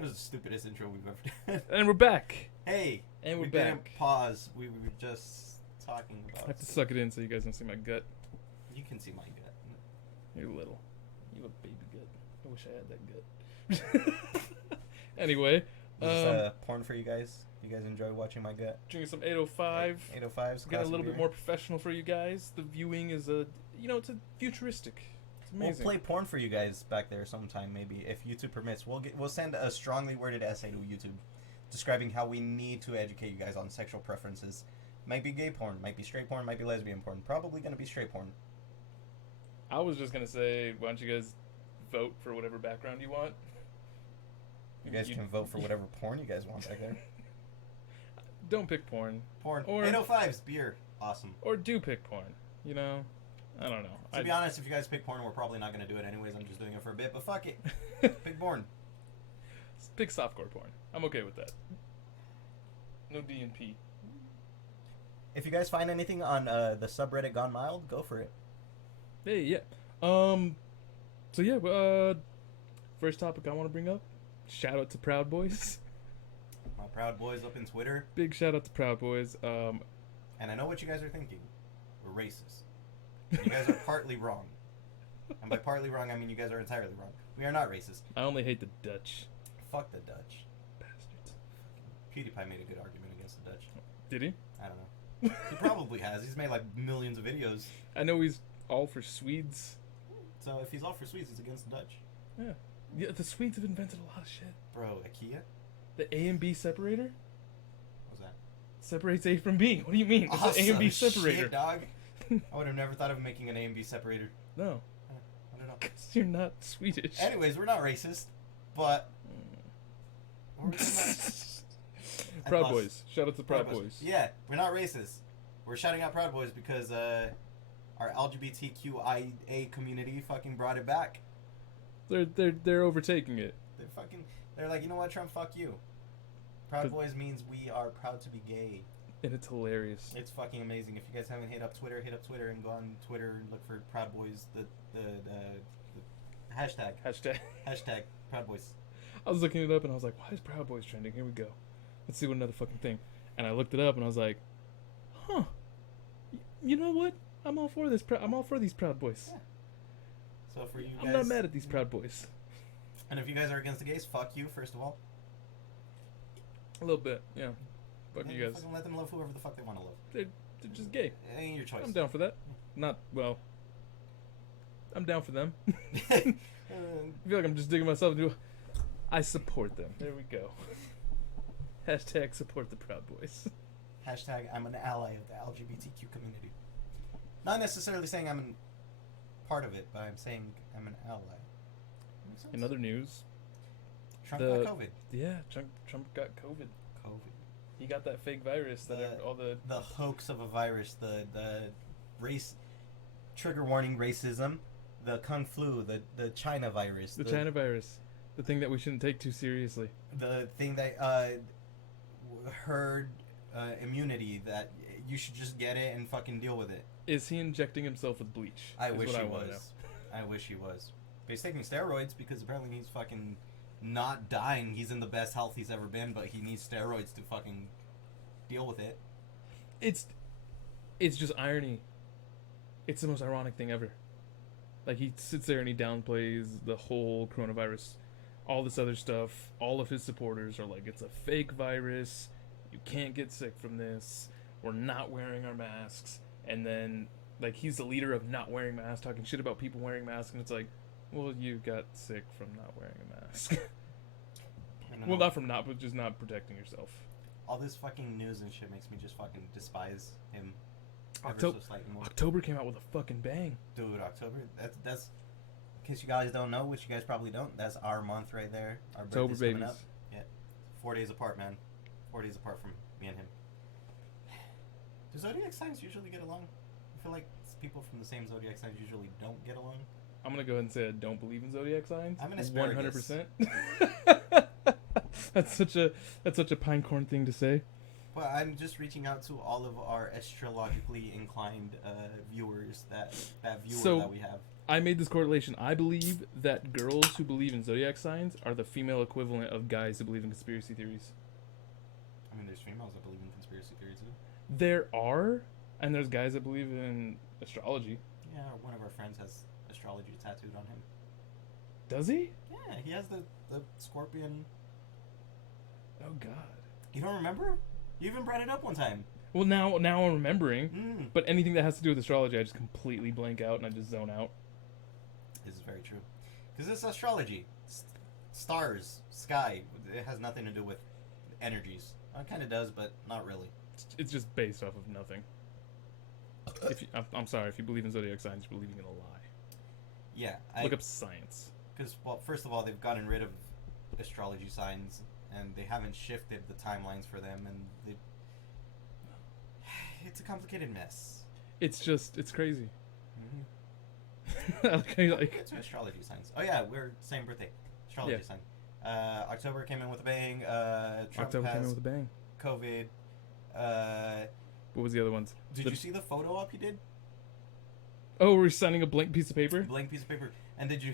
It was the stupidest intro we've ever done. And we're back. Hey, And we're we back. didn't pause. We were just talking I about. have to suck it in so you guys don't see my gut. You can see my gut. You're little. You have a baby gut. I wish I had that gut. Anyway, Is this porn for you guys? You guys enjoy watching my gut? drinking some 805. 805's Getting a little beer. bit more professional for you guys. The viewing is it's a futuristic. It's amazing. We'll play porn for you guys back there sometime, maybe if YouTube permits. We'll send a strongly worded essay to YouTube, describing how we need to educate you guys on sexual preferences. Might be gay porn, might be straight porn, might be lesbian porn. Probably gonna be straight porn. I was just gonna say, why don't you guys vote for whatever background you want? You guys can vote for whatever porn you guys want back there. Don't pick porn. Porn. Or 805's beer. Awesome. Or do pick porn. You know, I don't know. To be honest, if you guys pick porn, we're probably not gonna do it anyways. I'm just doing it for a bit, but fuck it. Pick porn. Pick softcore porn. I'm okay with that. No D and P. If you guys find anything on the subreddit Gone Mild, go for it. Hey, yeah. So yeah, first topic I want to bring up. Shout out to Proud Boys. My Proud Boys up in Twitter. Big shout out to Proud Boys. And I know what you guys are thinking. We're racist. You guys are partly wrong. And by partly wrong, I mean you guys are entirely wrong. We are not racist. I only hate the Dutch. Fuck the Dutch. Bastards. PewDiePie made a good argument against the Dutch. Did he? I don't know. He probably has. He's made like millions of videos. I know he's all for Swedes. So if he's all for Swedes, he's against the Dutch. Yeah. Yeah, the Swedes have invented a lot of shit. Bro, IKEA? The A and B separator What's that? separates A from B. What do you mean? It's Awesome an A and B separator. shit, dog. I would have never thought of making an A and B separator. No. I don't know. Because you're not Swedish. Anyways, we're not racist, but... What were we talking about? Proud Boys. Shout out to Proud Boys. Yeah, we're not racist. We're shouting out Proud Boys because our LGBTQIA community fucking brought it back. They're overtaking it. They're like, you know what, Trump, fuck you. Proud Boys means we are proud to be gay. And it's hilarious. It's fucking amazing. If you guys haven't hit up Twitter and go on Twitter and look for Proud Boys. The hashtag Proud Boys. I was looking it up and I was like, why is Proud Boys trending? Here we go. Let's see what another fucking thing. And I looked it up and I was like, huh. You know what? I'm all for this. I'm all for these Proud Boys. Yeah. So for you guys, I'm not mad at these Proud Boys. And if you guys are against the gays, fuck you, first of all. A little bit, yeah. Fuck you guys. Fucking let them love whoever the fuck they want to love. They're just gay. It ain't your choice. I'm down for that. Not, well, I'm down for them. I feel like I'm just digging myself into. I support them. There we go. Hashtag support the Proud Boys. Hashtag I'm an ally of the LGBTQ community. Not necessarily saying I'm part of it, but I'm saying I'm an ally. Makes sense? In other news, Trump got COVID. Yeah, Trump got COVID. He got that fake virus that all the hoax of a virus, the race trigger warning racism, the Kung flu, the China virus, the China virus, the thing that we shouldn't take too seriously, the thing that herd immunity, that you should just get it and fucking deal with it. Is he injecting himself with bleach? I wish he was. I wish he was. But he's taking steroids because apparently he's fucking not dying. He's in the best health he's ever been, but he needs steroids to fucking deal with it. It's just irony. It's the most ironic thing ever. Like, he sits there and he downplays the whole coronavirus, all this other stuff. All of his supporters are like, it's a fake virus. You can't get sick from this. We're not wearing our masks. And then, like, he's the leader of not wearing masks, talking shit about people wearing masks, and it's like, well, you got sick from not wearing a mask. Well, not from not, but just not protecting yourself. All this fucking news and shit makes me just fucking despise him. October came out with a fucking bang. Dude, October, that's in case you guys don't know, which you guys probably don't, that's our month right there. Our October birthday's coming babies. up. Yeah. 4 days apart, man. 4 days apart from me and him. Do zodiac signs usually get along? I feel like people from the same zodiac signs usually don't get along. I'm gonna go ahead and say I don't believe in zodiac signs. I'm an asparagus. 100%. That's such a Pinecone thing to say. Well, I'm just reaching out to all of our astrologically inclined viewers that we have. I made this correlation. I believe that girls who believe in zodiac signs are the female equivalent of guys who believe in conspiracy theories. I mean, there's females that believe in conspiracy theories too. There are, and there's guys that believe in astrology. Yeah, one of our friends has astrology tattooed on him. Does he? Yeah, he has the scorpion. Oh God. You don't remember? You even brought it up one time. Well, now I'm remembering. But anything that has to do with astrology, I just completely blank out and I just zone out. This is very true. Because it's astrology. Stars, sky. It has nothing to do with energies. It kind of does, but not really. It's just based off of nothing. I'm sorry, if you believe in zodiac signs, you're believing in a lie. Yeah. Look up science. Because, well, first of all, they've gotten rid of astrology signs, and they haven't shifted the timelines for them, and it's a complicated mess. It's crazy. Mm-hmm. It's astrology signs. Oh yeah, we're same birthday. Astrology sign. October came in with a bang. Trump October has came in with a bang. COVID. What was the other ones? Did you see the photo op you did? Oh, we're signing a blank piece of paper? Blank piece of paper. And did you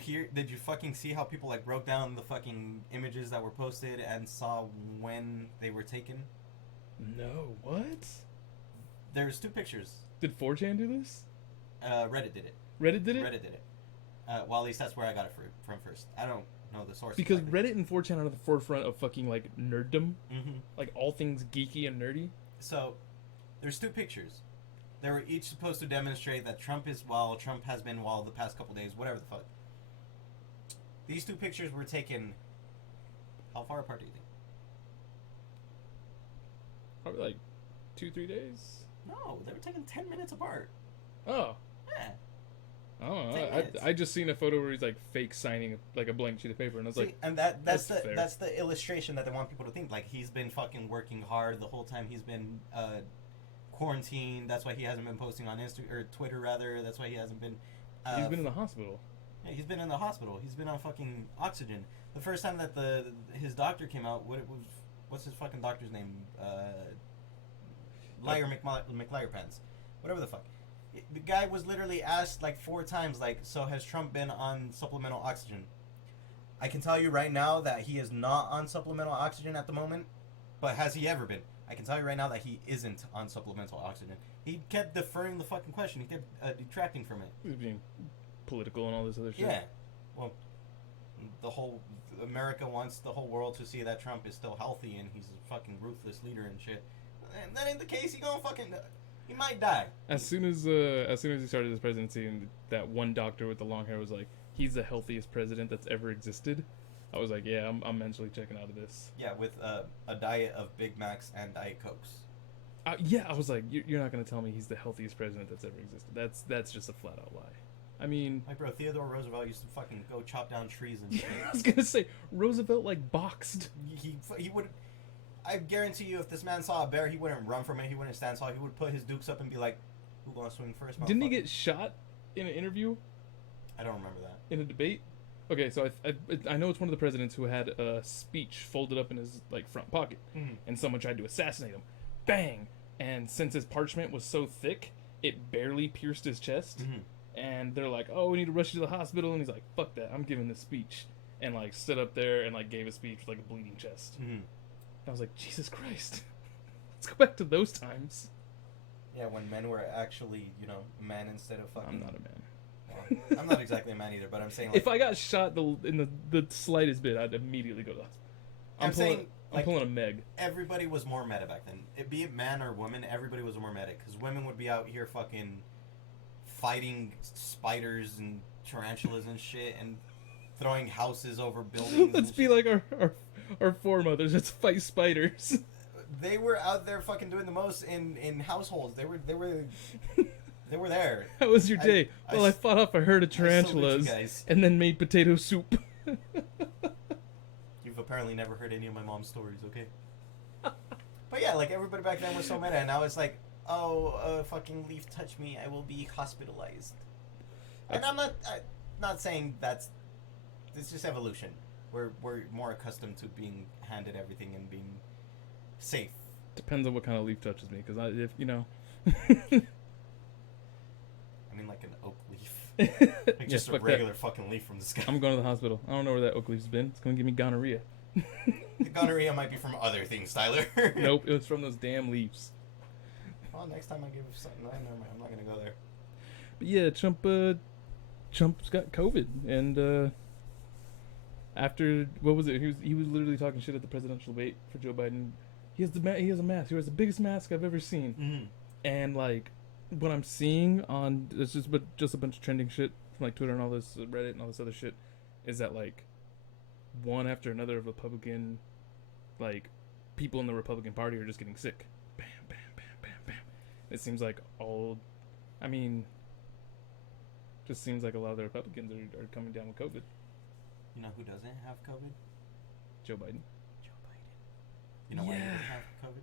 fucking see how people like broke down the fucking images that were posted and saw when they were taken? No, what? There's 2 pictures. Did 4chan do this? Reddit did it. Reddit did it? Reddit did it. Well, at least that's where I got it from first. I don't know the source. Because exactly. Reddit and 4chan are at the forefront of fucking like nerddom. Mm-hmm. Like all things geeky and nerdy. So, there's 2 pictures. They were each supposed to demonstrate that Trump has been the past couple days, whatever the fuck. These 2 pictures were taken. How far apart do you think? Probably like 2-3 days. No, they were taken 10 minutes apart. Oh. Yeah. I don't 10 know. minutes. I just seen a photo where he's like fake signing like a blank sheet of paper, and I was like, and that's fair. the illustration that they want people to think. Like, he's been fucking working hard the whole time he's been quarantined. That's why he hasn't been posting on Twitter rather. That's why he hasn't been. He's been in the hospital. Yeah, he's been in the hospital. He's been on fucking oxygen. The first time that his doctor came out, what's his fucking doctor's name? Liar McLiar Pants, whatever the fuck. The guy was literally asked like 4 times, like, so has Trump been on supplemental oxygen? I can tell you right now that he is not on supplemental oxygen at the moment, but has he ever been? I can tell you right now that he isn't on supplemental oxygen. He kept deferring the fucking question. He kept detracting from it. He was being political and all this other shit. Yeah. Well, the whole America wants the whole world to see that Trump is still healthy and he's a fucking ruthless leader and shit. And that ain't the case. He might die. As soon as he started his presidency, and that one doctor with the long hair was like, "He's the healthiest president that's ever existed," I was like, "Yeah, I'm mentally checking out of this." Yeah, with a diet of Big Macs and Diet Cokes. Yeah, I was like, "You're not gonna tell me he's the healthiest president that's ever existed. That's just a flat out lie." I mean, like, bro, Theodore Roosevelt used to fucking go chop down trees and shit. I was gonna say Roosevelt like boxed. He would. I guarantee you, if this man saw a bear, he wouldn't run from it. He wouldn't stand tall. He would put his dukes up and be like, "Who gonna swing first?" Didn't he get shot in an interview? I don't remember that. In a debate? Okay, so I know it's one of the presidents who had a speech folded up in his like front pocket, and someone tried to assassinate him. Bang! And since his parchment was so thick, it barely pierced his chest. And they're like, "Oh, we need to rush you to the hospital," and he's like, "Fuck that! I'm giving this speech," and like stood up there and like gave a speech with like a bleeding chest. I was like, Jesus Christ. Let's go back to those times. Yeah, when men were actually, men instead of fucking... I'm not a man. Well, I'm not exactly a man either, but I'm saying, like... If I got shot in the slightest bit, I'd immediately go to the hospital. I'm pulling a Meg. Everybody was more meta back then. Be it man or woman, everybody was more meta. Because women would be out here fucking fighting spiders and tarantulas and shit and throwing houses over buildings. Let's be like our foremothers. Let's fight spiders. They were out there fucking doing the most in households. They were there. How was your day? I fought off a herd of tarantulas and then made potato soup. You've apparently never heard any of my mom's stories, okay? But yeah, like, everybody back then was so meta, and now it's like, oh, fucking leaf touched me, I will be hospitalized. And I'm not saying it's just evolution. We're more accustomed to being handed everything and being safe. Depends on what kind of leaf touches me, because if I mean, like an oak leaf. Like just a fuck that. regular fucking leaf from the sky. I'm going to the hospital. I don't know where that oak leaf's been. It's gonna give me gonorrhea. The gonorrhea might be from other things, Tyler. Nope, it was from those damn leaves. Well, next time I give something, no, never mind. I'm not gonna go there. But yeah, Trump's got COVID, and after what was it? He was literally talking shit at the presidential debate for Joe Biden. He has a mask. He wears the biggest mask I've ever seen. Mm-hmm. And like, what I'm seeing on it's just a bunch of trending shit from like Twitter and all this Reddit and all this other shit, is that like one after another of Republican, like people in the Republican Party are just getting sick. Bam, bam, bam, bam, bam. It seems like just seems like a lot of the Republicans are coming down with COVID. You know who doesn't have COVID? Joe Biden. Joe Biden. You know why he doesn't have COVID?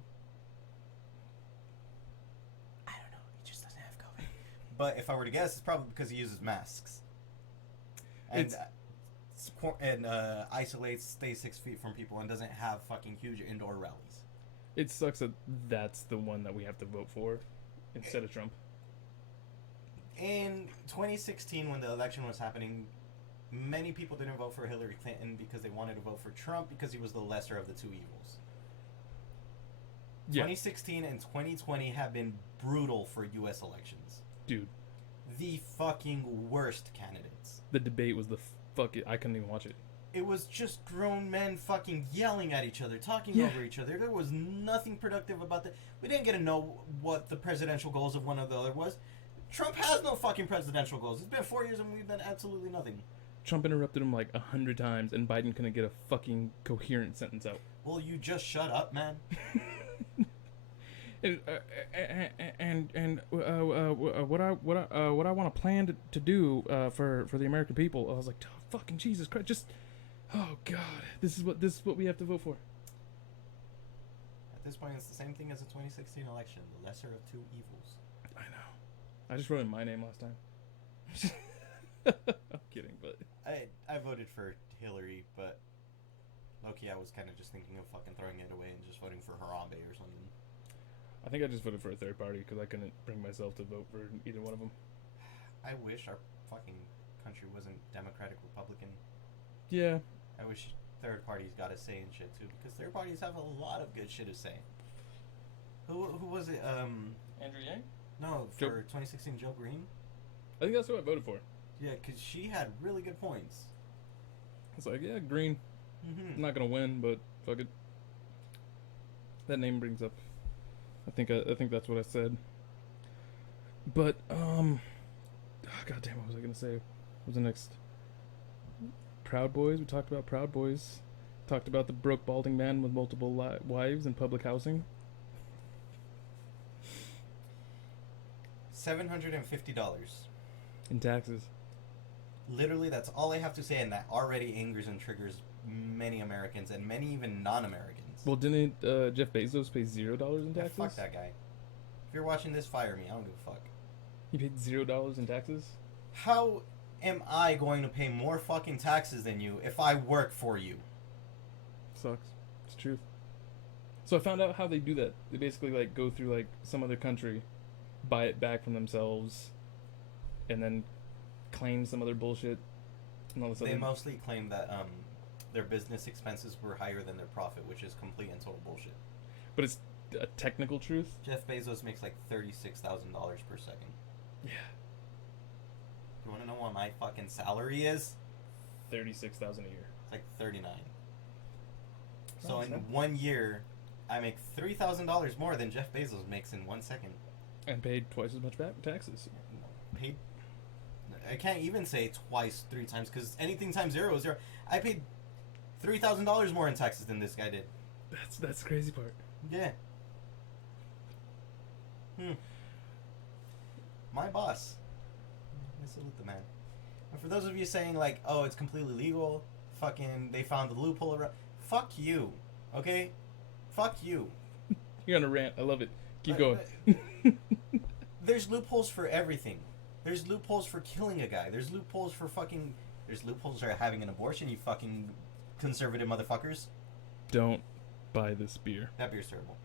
I don't know. He just doesn't have COVID. But if I were to guess, it's probably because he uses masks. And isolates, stays 6 feet from people, and doesn't have fucking huge indoor rallies. It sucks that that's the one that we have to vote for instead of Trump. In 2016, when the election was happening, many people didn't vote for Hillary Clinton because they wanted to vote for Trump because he was the lesser of the two evils. Yeah. 2016 and 2020 have been brutal for U.S. elections. Dude. The fucking worst candidates. The debate was I couldn't even watch it. It was just grown men fucking yelling at each other, talking over each other. There was nothing productive about that. We didn't get to know what the presidential goals of one or the other was. Trump has no fucking presidential goals. It's been 4 years and we've done absolutely nothing. Trump interrupted him like 100 times, and Biden couldn't get a fucking coherent sentence out. Well, you just shut up, man. What I want to plan to do for the American people. I was like, oh, fucking Jesus Christ! Just, oh God, this is what we have to vote for. At this point, it's the same thing as the 2016 election: the lesser of two evils. I know. I just wrote in my name last time. I'm kidding, but I voted for Hillary, but low-key I was kind of just thinking of fucking throwing it away and just voting for Harambe or something. I think I just voted for a third party because I couldn't bring myself to vote for either one of them. I wish our fucking country wasn't Democratic Republican. Yeah. I wish third parties got a say in shit too, because third parties have a lot of good shit to say. Who was it? Andrew Yang? No, for 2016, Joe Green. I think that's who I voted for. Yeah, because she had really good points. It's like, yeah, Green. Mm-hmm. I'm not gonna win, but fuck it. That name brings up. I think that's what I said. But God damn, what was I gonna say? What was the next? Proud Boys. We talked about Proud Boys. Talked about the broke balding man with multiple wives in public housing. $750 in taxes. Literally, that's all I have to say, and that already angers and triggers many Americans and many even non-Americans. Well, didn't Jeff Bezos pay $0 in taxes? Yeah, fuck that guy. If you're watching this, fire me. I don't give a fuck. He paid $0 in taxes? How am I going to pay more fucking taxes than you if I work for you? Sucks. It's the truth. So I found out how they do that. They basically like go through like some other country, buy it back from themselves, and then claim some other bullshit. And all this they mostly claim that their business expenses were higher than their profit, which is complete and total bullshit. But it's a technical truth. Jeff Bezos makes like $36,000 per second. Yeah. You want to know what my fucking salary is? $36,000 a year. It's like 39. So in 1 year, I make $3,000 more than Jeff Bezos makes in 1 second. And paid twice as much back taxes. Paid. I can't even say twice, 3 times, because anything times 0 is 0. I paid $3,000 more in taxes than this guy did. That's the crazy part. Yeah. My boss. I salute the man. And for those of you saying like, oh, it's completely legal, fucking, they found the loophole around. Fuck you, okay? Fuck you. You're on a rant. I love it. Keep going. There's loopholes for everything. There's loopholes for killing a guy. There's loopholes for fucking... There's loopholes for having an abortion, you fucking conservative motherfuckers. Don't buy this beer. That beer's terrible.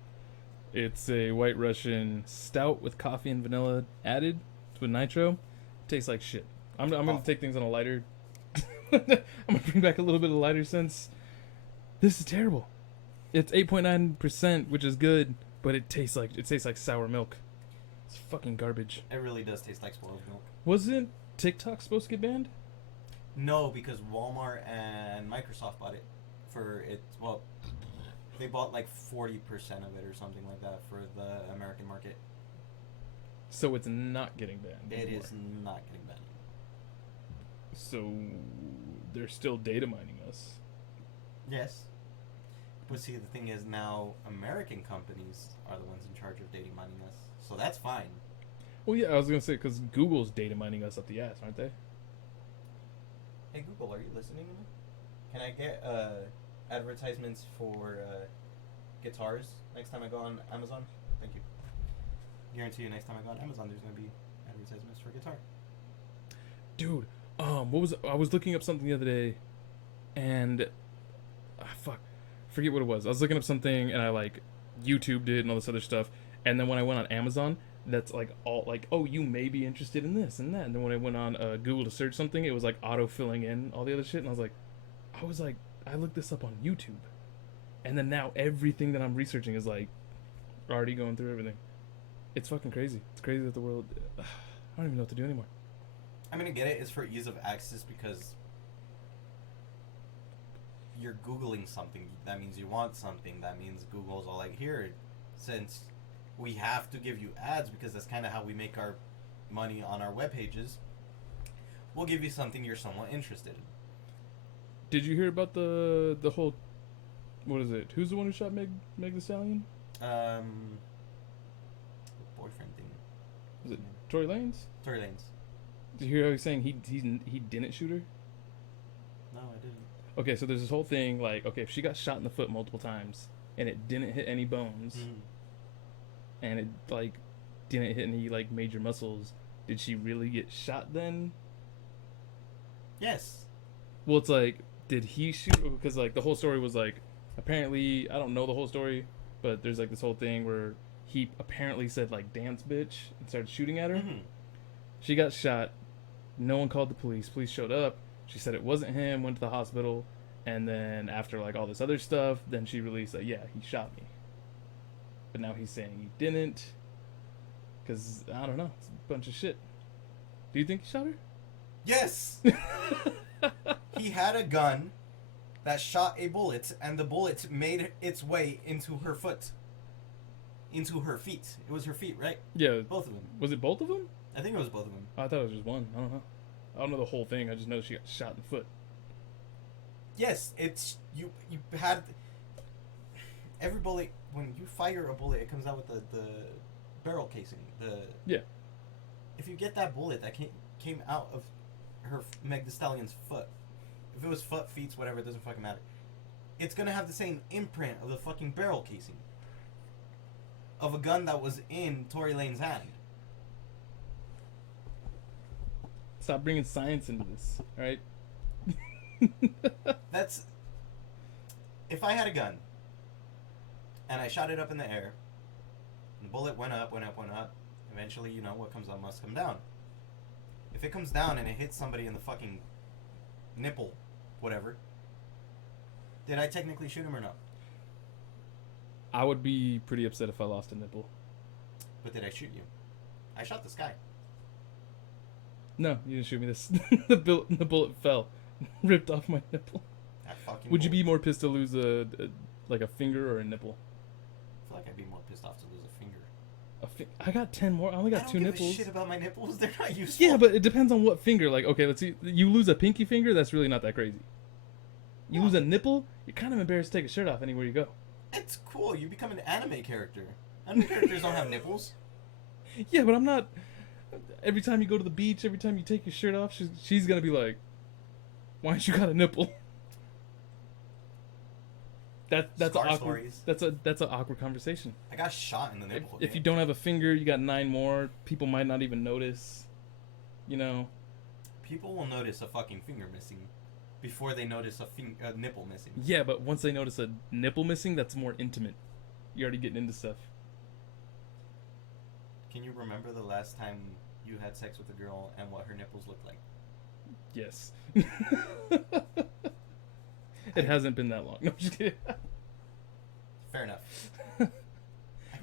It's a White Russian stout with coffee and vanilla added with nitro. Tastes like shit. I'm gonna Awful. take things on a lighter. I'm gonna bring back a little bit of lighter sense. This is terrible. It's 8.9%, which is good, but it tastes like sour milk. It's fucking garbage. It really does taste like spoiled milk. Wasn't TikTok supposed to get banned? No, because Walmart and Microsoft bought it for it. Well, they bought like 40% of it or something like that for the American market. So it's not getting banned. It anymore. is not getting banned. So they're still data mining us. Yes. But see, the thing is now American companies are the ones in charge of data mining us. So that's fine. Well, yeah, I was gonna say because Google's data mining us up the ass, aren't they? Hey Google, are you listening to me? Can I get advertisements for guitars next time I go on Amazon? Thank you. Guarantee you next time I go on Amazon there's going to be advertisements for guitar. Dude, what was I was looking up something the other day, and forget what it was. I was looking up something and I like YouTubed it and all this other stuff, and then when I went on Amazon, that's like all like, oh, you may be interested in this and that. And then when I went on Google to search something, it was like auto filling in all the other shit, and I was like, I looked this up on YouTube, and then now everything that I'm researching is like already going through everything. It's fucking crazy. It's crazy that the world. I don't even know what to do anymore. I mean, I get it. It's for ease of access because you're Googling something. That means you want something. That means Google's all like, here, since we have to give you ads because that's kind of how we make our money on our web pages, we'll give you something you're somewhat interested in. Did you hear about the whole? What is it? Who's the one who shot Meg the Stallion? Boyfriend thing. Was it Tory Lanez? Tory Lanez. Did you hear how he's saying he didn't shoot her? No, I didn't. Okay, so there's this whole thing like, okay, if she got shot in the foot multiple times and it didn't hit any bones, and it like didn't hit any like major muscles, did she really get shot then? Yes. Well, it's like, did he shoot? Because like the whole story was like, apparently, I don't know the whole story, but there's like this whole thing where he apparently said like dance bitch and started shooting at her. Mm-hmm. She got shot. No one called the police. Police showed up. She said it wasn't him, went to the hospital, and then after like all this other stuff, then she released that, yeah, he shot me. But now he's saying he didn't, because I don't know, it's a bunch of shit. Do you think he shot her? Yes. He had a gun that shot a bullet, and the bullet made its way into her foot. Into her feet. It was her feet, right? Yeah. Both of them. Was it both of them? I think it was both of them. I thought it was just one. I don't know. I don't know the whole thing. I just know she got shot in the foot. Yes, it's you had every bullet. When you fire a bullet, it comes out with the barrel casing. Yeah. If you get that bullet that came out of her Meg Thee Stallion's foot, if it was foot, feet, whatever, it doesn't fucking matter. It's gonna have the same imprint of the fucking barrel casing of a gun that was in Tory Lane's hand. Stop bringing science into this, all right? That's... If I had a gun, and I shot it up in the air, and the bullet went up, eventually, you know, what comes up must come down. If it comes down and it hits somebody in the fucking nipple, whatever, did I technically shoot him or not? I would be pretty upset if I lost a nipple. But did I shoot you? I shot this guy. No, you didn't shoot me. This the bullet fell, ripped off my nipple. That fucking Would you bullet. be more pissed to lose a finger or a nipple? I feel like I'd be more pissed off to lose a finger. I got 10 more. I only got 2 I don't nipples. give a shit about my nipples. They're not useful. Yeah, but it depends on what finger. Like, okay, let's see. You lose a pinky finger, that's really not that crazy. You lose a nipple, you're kind of embarrassed to take a shirt off anywhere you go. It's cool. You become an anime character. Anime characters don't have nipples. Yeah, but I'm not. Every time you go to the beach, every time you take your shirt off, she's gonna be like, "Why ain't you got a nipple?" That's Scar an awkward. stories. That's an awkward conversation. I got shot in the nipple. If you don't have a finger, you got 9 more. People might not even notice. You know. People will notice a fucking finger missing before they notice a nipple missing. Yeah, but once they notice a nipple missing, that's more intimate. You're already getting into stuff. Can you remember the last time you had sex with a girl and what her nipples looked like? Yes. It hasn't been that long. No, I'm just kidding. Fair enough. I can't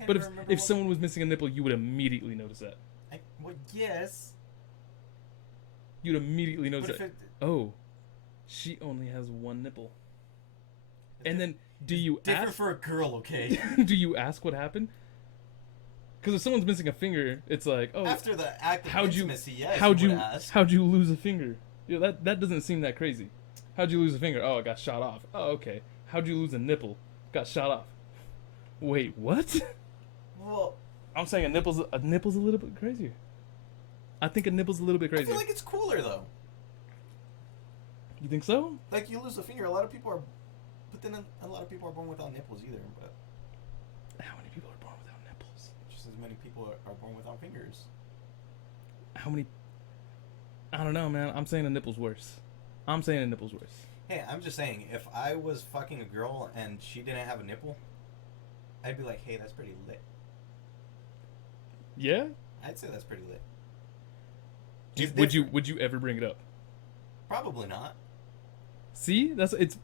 But even remember if what- someone was missing a nipple, you would immediately notice that. well, yes. You'd immediately But notice if that. it, Oh, she only has one nipple. it's And then, do you different ask? for a girl, okay? Do you ask what happened? Because if someone's missing a finger, it's like, oh, After the act of how'd you- intimacy, yes, how'd you you would ask. how'd you lose a finger? You know, that doesn't seem that crazy. How'd you lose a finger? Oh, I got shot off. Oh, okay. How'd you lose a nipple? Got shot off. Wait, what? Well, I'm saying a nipple's a little bit crazier. I think a nipple's a little bit I crazier. feel like it's cooler though. You think so? Like you lose a finger, a lot of people are, but then a lot of people are born without nipples either. But How many people are born without nipples? just as many people are born without fingers. How many? I don't know, man. I'm saying a nipple's worse. I'm saying a nipple's worse. Hey, I'm just saying, if I was fucking a girl and she didn't have a nipple, I'd be like, hey, that's pretty lit. Yeah? I'd say that's pretty lit. Would you ever bring it up? Probably not. See,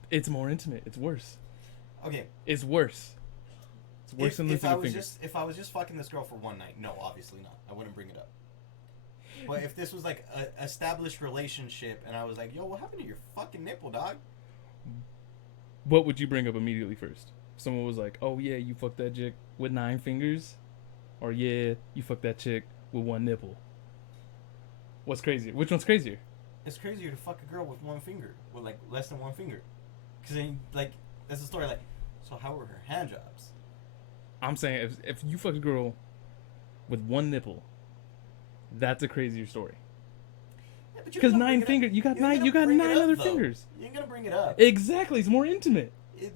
it's more intimate. It's worse. Okay. It's worse. It's worse than losing a finger. If I was just fucking this girl for one night, no, obviously not. I wouldn't bring it up. But if this was like a established relationship and I was like, yo, what happened to your fucking nipple, dog? What would you bring up immediately first? If someone was like, "Oh yeah, you fucked that chick with 9 fingers," or "Yeah, you fucked that chick with 1 nipple." What's crazier? Which one's crazier? It's crazier to fuck a girl with 1 finger, with like less than 1 finger. Because then, like, that's the story. Like, so how were her hand jobs? I'm saying if you fuck a girl with 1 nipple, that's a crazier story. Yeah, but Because 9 fingers, you got 9 other fingers. You ain't gonna bring it up. Exactly, it's more intimate.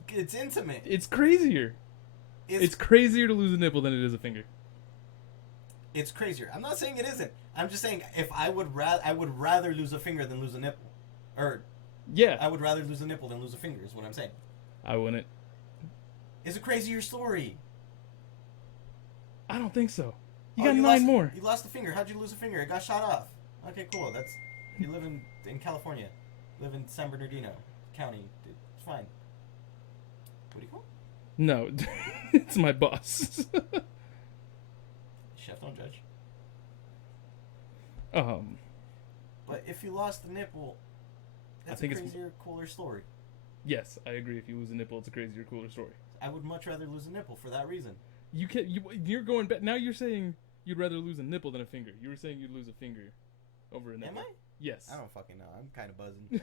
It's intimate. It's crazier. It's crazier to lose a nipple than it is a finger. It's crazier. I'm not saying it isn't. I'm just saying if I would rather lose a finger than lose a nipple, or Yeah, I would rather lose a nipple than lose a finger. Is what I'm saying. I wouldn't. It's a crazier story. I don't think so. You Oh, got 9 lost, more. You lost a finger. How'd you lose a finger? It got shot off. Okay, cool. That's you live in California. Live in San Bernardino County. It's fine. What do you call it? No, it's my boss. Chef, don't judge. But if you lost the nipple, that's think a it's- crazier, cooler story. yes, I agree. If you lose a nipple, it's a crazier, cooler story. I would much rather lose a nipple for that reason. You're going back now. You're saying you'd rather lose a nipple than a finger. You were saying you'd lose a finger over a nipple. Am I? Yes. I don't fucking know. I'm kind of buzzing.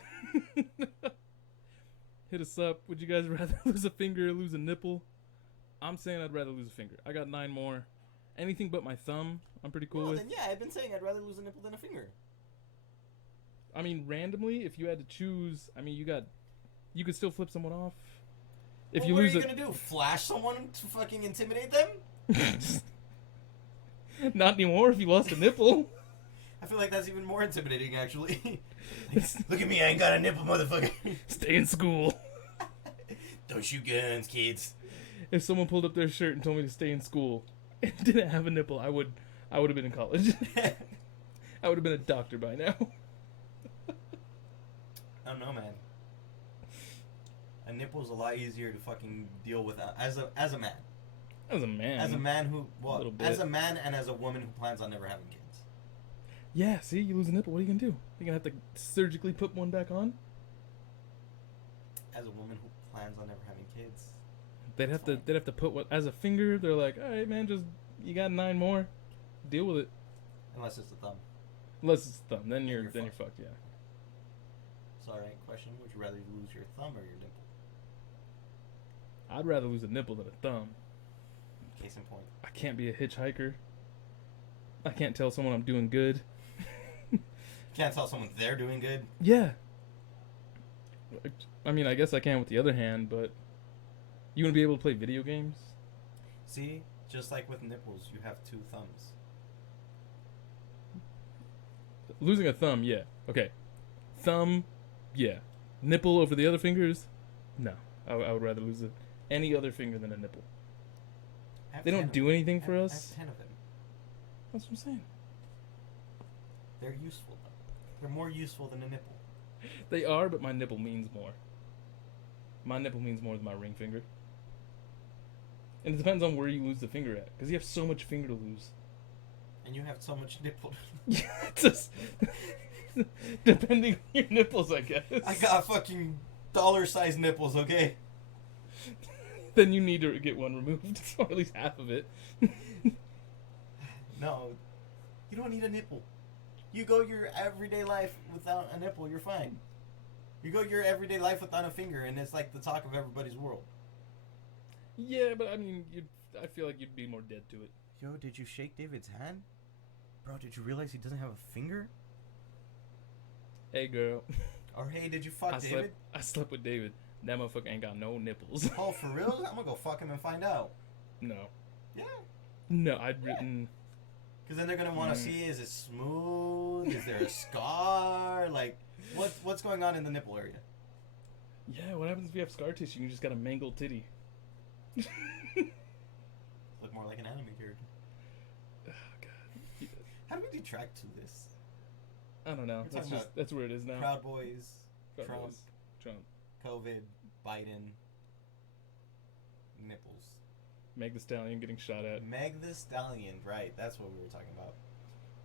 Hit us up. Would you guys rather lose a finger or lose a nipple? I'm saying I'd rather lose a finger. I got 9 more. Anything but my thumb, I'm pretty cool Well, with. then yeah, I've been saying I'd rather lose a nipple than a finger. I mean, randomly, if you had to choose, I mean, you could still flip someone off. If Well, you what lose are you gonna do? Flash someone to fucking intimidate them? Not anymore. If you lost a nipple. I feel like that's even more intimidating, actually. Look at me, I ain't got a nipple, motherfucker. Stay in school. Don't shoot guns, kids. If someone pulled up their shirt and told me to stay in school and didn't have a nipple, I would have been in college. I would have been a doctor by now. I don't know, man. A nipple's a lot easier to fucking deal with as a man. As a man. As a man who, well, little bit. as a man and as a woman who plans on never having kids. Yeah, see, you lose a nipple. What are you gonna do? You gonna have to surgically put one back on? As a woman who plans on never having kids. They'd have to put what as a finger. They're like, all right, man, just you got 9 more. Deal with it. Unless it's a thumb. Unless it's thumb, then you're You're fucked. Yeah. So, alright, question. Would you rather lose your thumb or your nipple? I'd rather lose a nipple than a thumb. Case in point. I can't be a hitchhiker. I can't tell someone I'm doing good. Can't tell someone they're doing good. Yeah. I mean, I guess I can with the other hand, but you want to be able to play video games? See? Just like with nipples, you have 2 thumbs. Losing a thumb, yeah. Okay. Thumb, yeah. Nipple over the other fingers? No. I would rather lose any other finger than a nipple. I have They 10 don't of do them. anything for I have us. 10 of them. That's what I'm saying. They're useful, though. They're more useful than a nipple. They are, but my nipple means more. My nipple means more than my ring finger. And it depends on where you lose the finger at, because you have so much finger to lose. And you have so much nipple. Yeah, just depending on your nipples, I guess. I got fucking dollar-sized nipples, okay? Then you need to get one removed, or at least half of it. No, you don't need a nipple. You go your everyday life without a nipple, you're fine. You go your everyday life without a finger, and it's like the talk of everybody's world. Yeah, but I mean, I feel like you'd be more dead to it. Yo, did you shake David's hand? Bro, did you realize he doesn't have a finger? Hey, girl. Or hey, did you fuck David? I slept with David. That motherfucker ain't got no nipples. Oh, for real? I'm gonna go fuck him and find out. No. Yeah. No, I'd written... Because then they're gonna want to see, is it smooth? Is there a scar? Like, what's going on in the nipple area? Yeah, what happens if you have scar tissue and you just got a mangled titty? Look more like an anime character. Oh, God. How do we detract to this? I don't know. That's where it is now. Proud Boys, Proud Trump, Boys, Trump. COVID, Biden, nipples. Meg the Stallion getting shot at. Meg the Stallion, right? That's what we were talking about.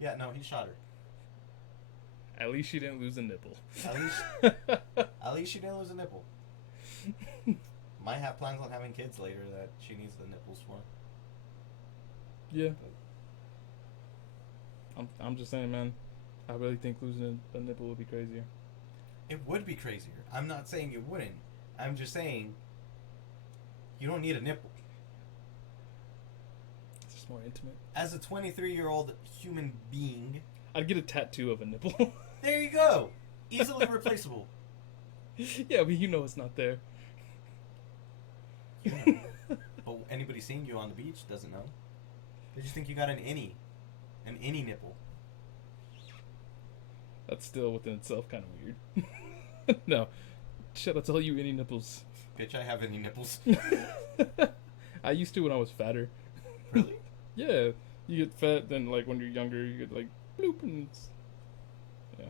Yeah, no, he shot her. At least she didn't lose a nipple. At least she didn't lose a nipple. Might have plans on having kids later that she needs the nipples for. Yeah. I'm just saying, man. I really think losing a nipple would be crazier. It would be crazier. I'm not saying it wouldn't. I'm just saying you don't need a nipple. It's just more intimate. As a 23-year-old human being, I'd get a tattoo of a nipple. there you go. Easily replaceable. Yeah, but you know it's not there. You know. But anybody seeing you on the beach doesn't know. They just think you got an innie nipple. That's still within itself kind of weird. No. Shout out to all you any nipples. Bitch, I have any nipples. I used to when I was fatter. Really? Yeah. You get fat, then like when you're younger, you get like bloop, and it's, yeah.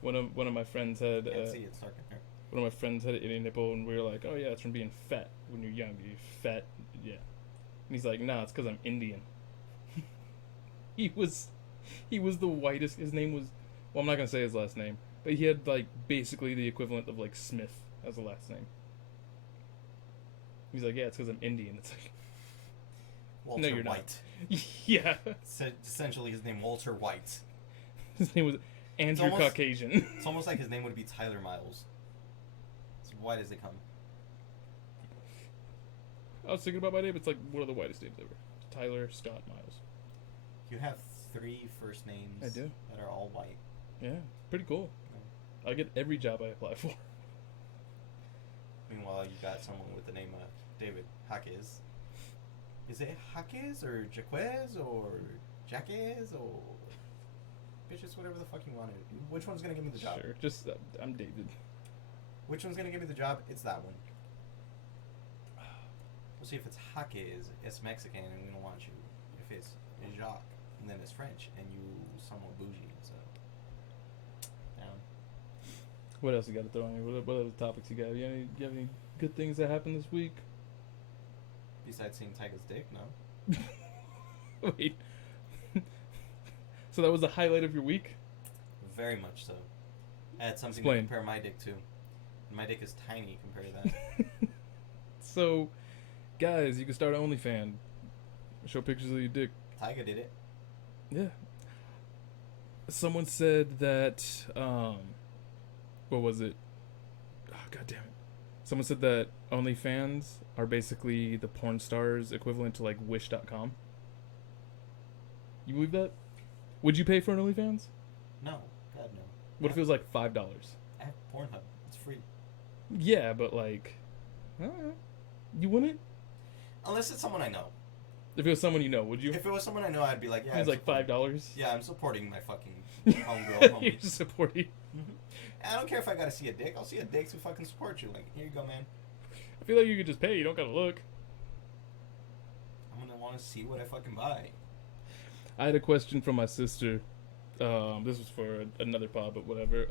One of my friends had. Can't see it, dark in here. One of my friends had an itty nipple, and we were like, "Oh yeah, it's from being fat when you're young. You're fat, yeah." And he's like, "Nah, it's because I'm Indian." He was the whitest. His name was, well, I'm not gonna say his last name, but he had like basically the equivalent of like Smith as a last name. He's like, "Yeah, it's because I'm Indian." It's like, Walter no, you're White. not. Yeah. Essentially, his name Walter White. His name was Andrew Caucasian. It's almost like his name would be Tyler Miles. As white as they come. I was thinking about my name. It's like one of the whitest names ever. Tyler Scott Miles. You have 3 first names. I do. That are all white. Yeah, pretty cool. I get every job I apply for. Meanwhile, you got someone with the name of David Jaquez. Is it Jaquez or Jaquez or Jaquez or bitch? It's whatever the fuck you want. Which one's gonna give me the job? Sure, just I'm David. Which one's gonna give me the job? It's that one. We'll see if it's Jaquez, it's Mexican, and we don't want you. If it's Jacques, and then it's French, and you somewhat bougie, so down. What else you got to throw on here? What other topics you got? You have any good things that happened this week? Besides seeing Tyga's dick, no. Wait. So that was the highlight of your week? Very much so. I had something Explain. to compare my dick to. My dick is tiny compared to that. So, guys, you can start an OnlyFans. Show pictures of your dick. Tyga did it. Yeah. Someone said that, what was it? Oh, God damn it. Someone said that OnlyFans are basically the porn stars equivalent to, like, Wish.com. You believe that? Would you pay for an OnlyFans? No. God, no. What if it was, like, $5? I have Pornhub. It's free. Yeah, but, like, I don't know. You wouldn't? Unless it's someone I know. If it was someone you know, would you? If it was someone I know, I'd be like, yeah. It was like $5. Yeah, I'm supporting my fucking homegirl homie. You're just supporting. I don't care if I gotta see a dick. I'll see a dick to fucking support you. Like, here you go, man. I feel like you could just pay. You don't gotta look. I'm gonna want to see what I fucking buy. I had a question from my sister. This was for another pod, but whatever.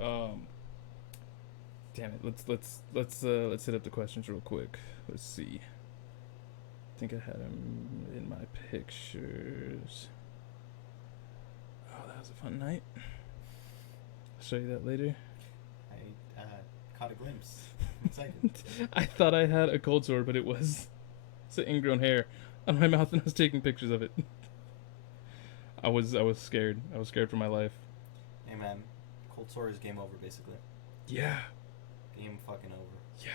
Damn it. Let's hit up the questions real quick. Let's see. I think I had them in my pictures. Oh, that was a fun night. I'll show you that later. I caught a glimpse. I'm excited. I thought I had a cold sore, but it's an ingrown hair on my mouth, and I was taking pictures of it. I was scared. I was scared for my life. Hey man, cold sore is game over basically. Yeah. Game fucking over. Yeah.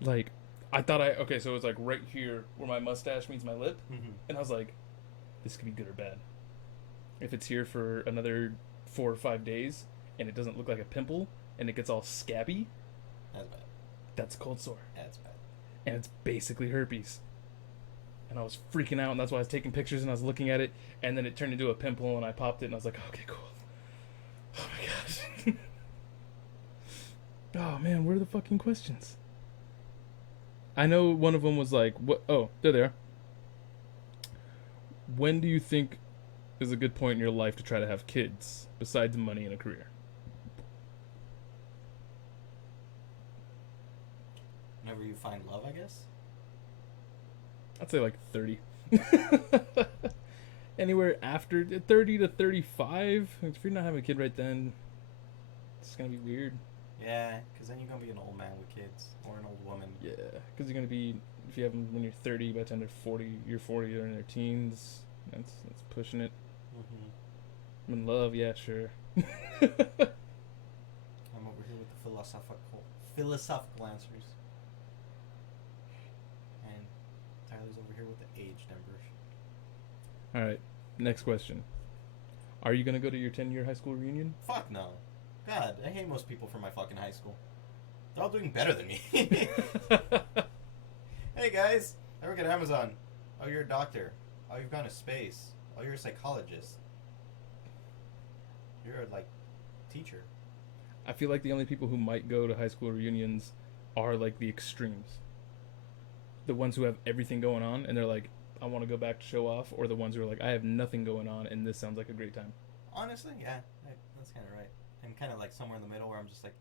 Like, I thought okay, so it was like right here where my mustache meets my lip, and I was like, this could be good or bad. If it's here for another 4 or 5 days and it doesn't look like a pimple and it gets all scabby, That's bad. that's cold sore. That's bad. And it's basically herpes. And I was freaking out, and that's why I was taking pictures and I was looking at it, and then it turned into a pimple, and I popped it, and I was like, okay, cool. Oh my gosh. Oh man, where are the fucking questions? I know one of them was like, what? Oh, there they are. When do you think is a good point in your life to try to have kids, besides money and a career? Whenever you find love, I guess. I'd say like 30. Anywhere after 30 to 35. If you're not having a kid right then, it's gonna be weird. Yeah, because then you're gonna be an old man with kids or an old woman. Yeah, because you're gonna be, if you have them when you're 30, by the time they're 40, you're 40, they're in their teens. That's pushing it. Mm-hmm. I'm in love, yeah, sure. I'm over here with the philosophical answers, and Tyler's over here with the age numbers. All right, next question. Are you gonna go to your 10-year high school reunion? Fuck no. God, I hate most people from my fucking high school. They're all doing better than me. Hey guys, I work at Amazon. Oh, you're a doctor. Oh, you've gone to space. Oh, you're a psychologist. You're a, like, teacher. I feel like the only people who might go to high school reunions are like the extremes. The ones who have everything going on and they're like, I want to go back to show off, or the ones who are like, I have nothing going on and this sounds like a great time. Honestly, yeah, that's kind of right. I'm kind of like somewhere in the middle where I'm just like,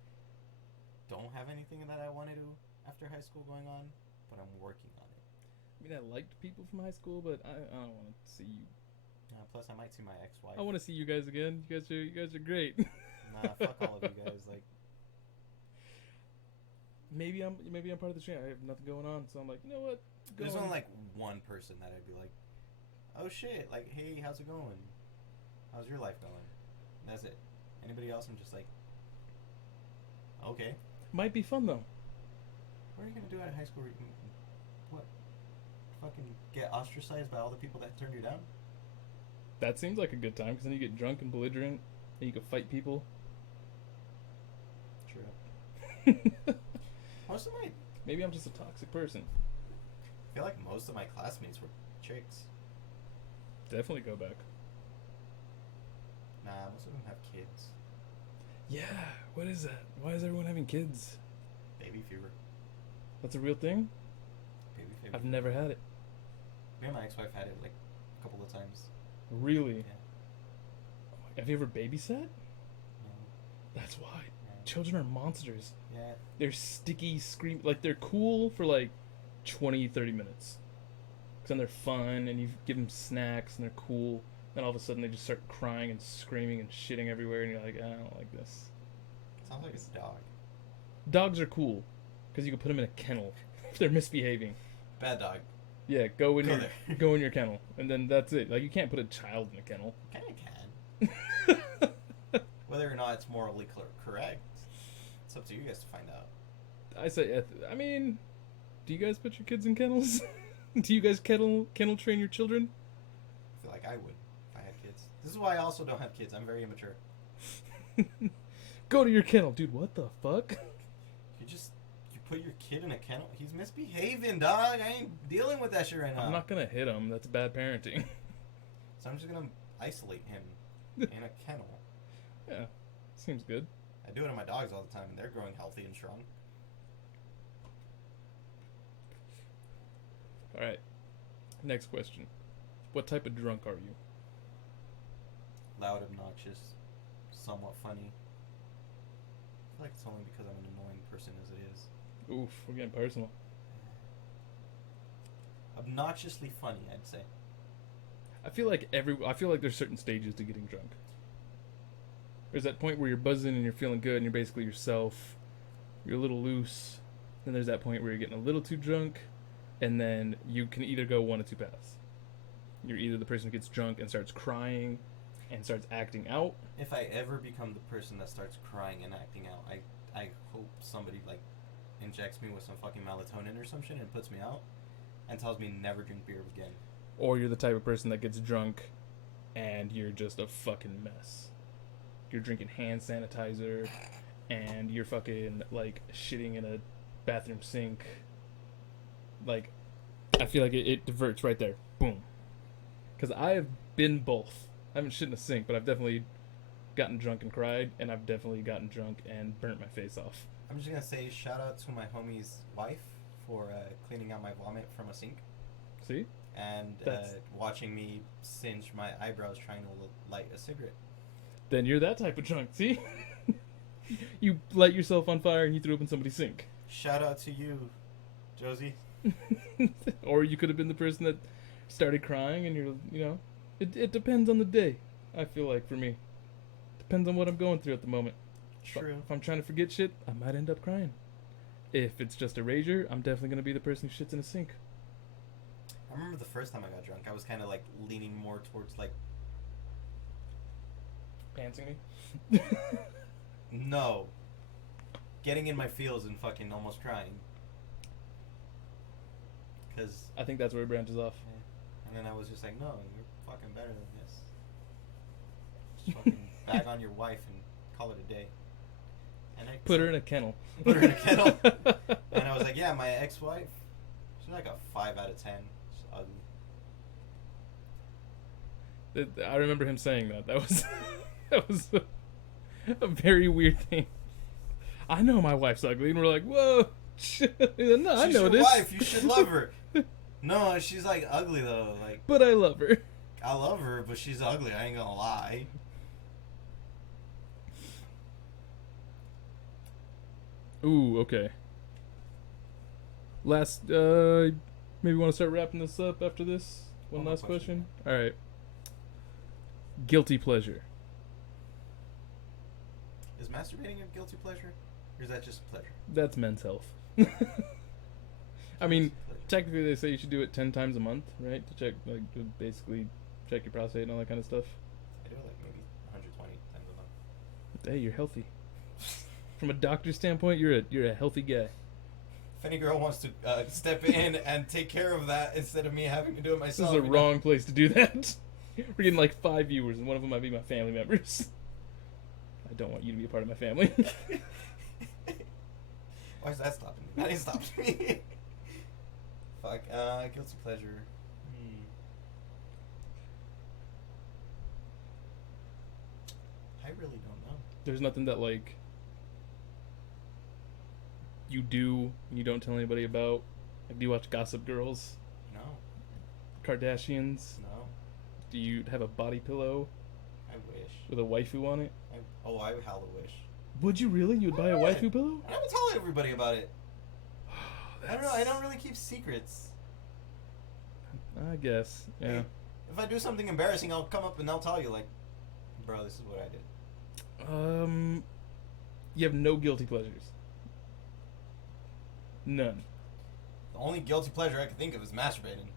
don't have anything that I want to do after high school going on, but I'm working on it. I mean, I liked people from high school, but I don't want to see you. Plus, I might see my ex-wife. I want to see you guys again. You guys are great. Nah, fuck all of you guys. Like, maybe I'm part of the channel. I have nothing going on, so I'm like, you know what? there's only like one person that I'd be like, oh shit, like, hey, how's it going? How's your life going? That's it. Anybody else, I'm just like, okay. Might be fun though. What are you gonna do at a high school reunion? What? Fucking get ostracized by all the people that turned you down? That seems like a good time, because then you get drunk and belligerent, and you can fight people. True. Most of my... Maybe I'm just a toxic person. I feel like most of my classmates were chicks. Definitely go back. Nah, most of them have kids. Yeah, what is that? Why is everyone having kids? Baby fever. That's a real thing? Baby fever. I've never had it. Me and my ex-wife had it like a couple of times. Really? Yeah. Have you ever babysat? No. That's why. Yeah. Children are monsters. Yeah. They're sticky, like they're cool for like 20, 30 minutes. Because then they're fun and you give them snacks and they're cool. Then all of a sudden they just start crying and screaming and shitting everywhere and you're like, I don't like this. Sounds like a dog. Dogs are cool because you can put them in a kennel if they're misbehaving. Bad dog. Yeah, go in there. go in your kennel, and then that's it. Like, you can't put a child in a kennel. Kinda can. Whether or not it's morally correct, it's up to you guys to find out. I say, I mean, do you guys put your kids in kennels? Do you guys kennel train your children? I feel like I would if I had kids. This is why I also don't have kids. I'm very immature. Go to your kennel, dude. What the fuck? You put your kid in a kennel? He's misbehaving, dog. I ain't dealing with that shit right now. I'm not gonna hit him. That's bad parenting. So I'm just gonna isolate him in a kennel. Yeah, seems good. I do it on my dogs all the time, and they're growing healthy and strong. All right. Next question. What type of drunk are you? loud, obnoxious, somewhat funny. I feel like it's only because I'm an annoying person as it is. Oof, we're getting personal. Obnoxiously funny, I'd say. I feel like there's certain stages to getting drunk. There's that point where you're buzzing and you're feeling good and you're basically yourself. You're a little loose. Then there's that point where you're getting a little too drunk, and then you can either go one of two paths. You're either the person who gets drunk and starts crying and starts acting out. If I ever become the person that starts crying and acting out, I hope somebody like injects me with some fucking melatonin or some shit and puts me out and tells me never drink beer again. Or you're the type of person that gets drunk and you're just a fucking mess. You're drinking hand sanitizer and you're fucking like shitting in a bathroom sink. Like, I feel like it diverts right there. Boom. Because I have been both. I haven't shit in a sink, but I've definitely gotten drunk and cried, and I've definitely gotten drunk and burnt my face off. I'm just gonna say shout out to my homie's wife for cleaning out my vomit from a sink. See? And watching me singe my eyebrows trying to light a cigarette. Then you're that type of drunk, see? You light yourself on fire and you threw up in somebody's sink. Shout out to you, Josie. Or you could have been the person that started crying and it depends on the day, I feel like, for me. Depends on what I'm going through at the moment. True. If I'm trying to forget shit, I might end up crying. If it's just erasure, I'm definitely going to be the person who shits in a sink. I remember the first time I got drunk, I was kind of like leaning more towards like... Pantsing me? No. Getting in my feels and fucking almost crying. Because... I think that's where it branches off. And then I was just like, no, you're fucking better than this. Just fucking bag on your wife and call it a day. And I Put her in a kennel. Put her in a kennel. And I was like, yeah, my ex-wife, she's like a 5 out of 10. She's ugly. I remember him saying that. That was a very weird thing. I know my wife's ugly, and we're like, whoa. No, She's I know your this. wife. You should love her. No, she's like ugly though. Like, but I love her. I love her, but she's ugly. I ain't gonna lie. Ooh, okay. Last, maybe want to start wrapping this up after this? One last question? Alright. Guilty pleasure. Is masturbating a guilty pleasure? Or is that just a pleasure? That's men's health. I mean, technically they say you should do it 10 times a month, right? To check, like, to basically check your prostate and all that kind of stuff. I do it like maybe 120 times a month. Hey, you're healthy. From a doctor's standpoint, you're a healthy guy. If any girl wants to step in and take care of that instead of me having to do it myself. This is the wrong place to do that. We're getting like 5 viewers, and one of them might be my family members. I don't want you to be a part of my family. Why is that stopping me? That ain't stopping me. Fuck. Guilty pleasure. I really don't know. There's nothing that, like, you do and you don't tell anybody about. Like, do you watch Gossip Girls? No. Kardashians? No. Do you have a body pillow I wish. with a waifu on it? I hella wish. Would you really? You'd buy a waifu pillow? I don't tell everybody about it. I don't know. I don't really keep secrets. I guess. Yeah. If I do something embarrassing, I'll come up and I'll tell you, like, bro, this is what I did. You have no guilty pleasures. None. The only guilty pleasure I can think of is masturbating.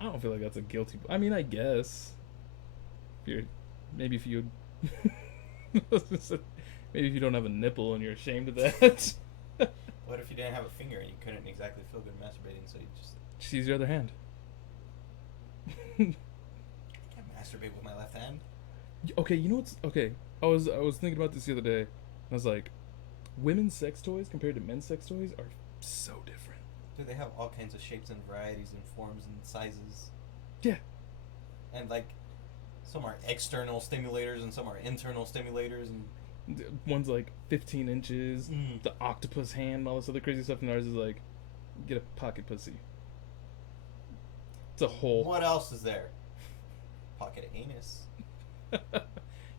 I don't feel like that's a guilty. I mean, I guess. Maybe if you don't have a nipple and you're ashamed of that. What if you didn't have a finger and you couldn't exactly feel good masturbating, so you just use your other hand. I can't masturbate with my left hand. Okay, you know what's okay? I was thinking about this the other day. And I was like, women's sex toys compared to men's sex toys are so different. Dude, they have all kinds of shapes and varieties and forms and sizes. Yeah. And like, some are external stimulators and some are internal stimulators, and one's like 15 inches, the octopus hand, all this other crazy stuff, and ours is like, get a pocket pussy. It's a hole. What else is there? Pocket anus.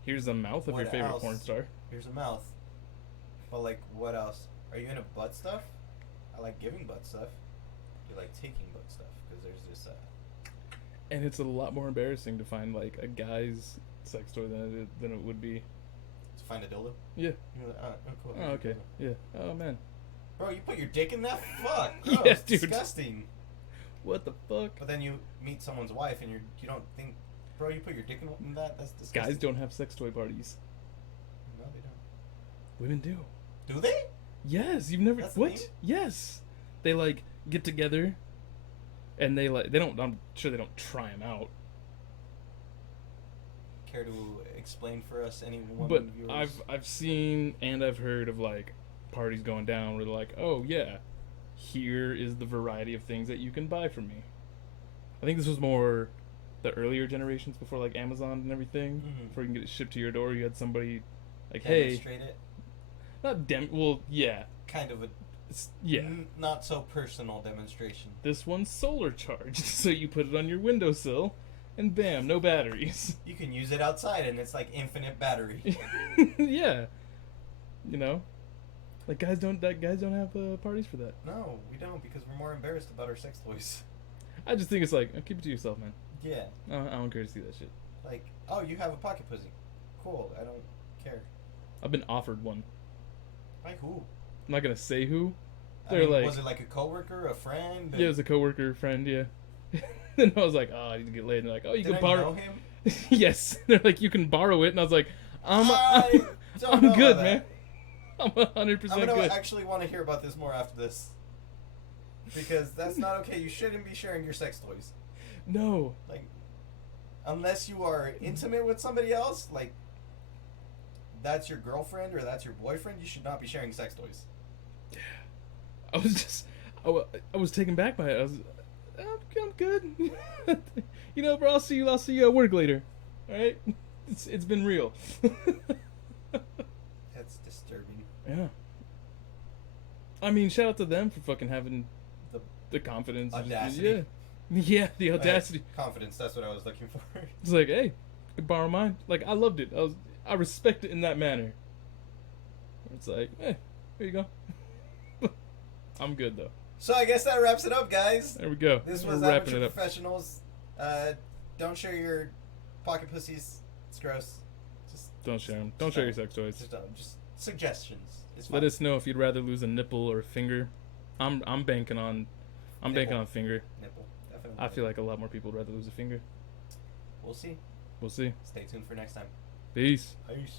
Here's a mouth of What your favorite else? porn star. Here's a mouth. But like, what else? Are you into butt stuff? I like giving butt stuff. You like taking butt stuff because there's this. And it's a lot more embarrassing to find like a guy's sex toy than it would be. To find a dildo. Yeah. You're like, oh, cool. Oh, okay. Yeah. Oh man. Bro, you put your dick in that? Fuck. Yeah, Gross, dude. disgusting. What the fuck? But then you meet someone's wife and you don't think, bro, you put your dick in that? That's disgusting. Guys don't have sex toy parties. No, they don't. Women do. Do they? Yes, you've never. That's the What? name? Yes, they like get together, and they don't. I'm sure they don't try them out. Care to explain for us, any woman But viewers? I've seen and I've heard of like parties going down where they're like, oh yeah, here is the variety of things that you can buy from me. I think this was more the earlier generations before like Amazon and everything. Mhm. Before you can get it shipped to your door, you had somebody like, hey, Demonstrate it. not well, yeah, Kind of a yeah. not so personal demonstration. This one's solar charged, so you put it on your windowsill, and bam, no batteries. You can use it outside and it's like infinite battery. Yeah, you know, like guys don't have parties for that. No, we don't, because we're more embarrassed about our sex toys. I just think it's like, keep it to yourself, man. Yeah. I don't care to see that shit. Like, oh, you have a pocket pussy. Cool, I don't care. I've been offered one. Like who? I'm not gonna say who. I They're mean, like, was it like a coworker, a friend? yeah, it was a coworker, friend, yeah. And I was like, oh, I need to get laid. And they're like, oh, you Did can I borrow. know him? Yes, they're like, you can borrow it, and I was like, I don't I'm know good, about man. that. I'm 100% I'm gonna good. actually want to hear about this more after this, because that's not okay. You shouldn't be sharing your sex toys, No, like, unless you are intimate with somebody else. Like, that's your girlfriend or that's your boyfriend. You should not be sharing sex toys. I was just, I was taken back by it. I'm good. You know, bro, I'll see you at work later. All right, it's been real. That's disturbing. Yeah. I mean, shout out to them for fucking having The the confidence. audacity. Yeah, the audacity. Confidence. That's what I was looking for. It's like, hey, you borrow mine. Like, I loved it. I respect it in that manner. It's like, hey, here you go. I'm good though. So I guess that wraps it up, guys. There we go. This We're was wrapping Amateur it up. Professionals. Don't share your pocket pussies. It's gross. Just Don't share them. Don't share your sex toys. just suggestions. It's Let fine. us know if you'd rather lose a nipple or a finger. I'm banking on banking Nipple. on finger. Nipple. Definitely. I feel like a lot more people would rather lose a finger. We'll see. We'll see. Stay tuned for next time. Peace. Peace.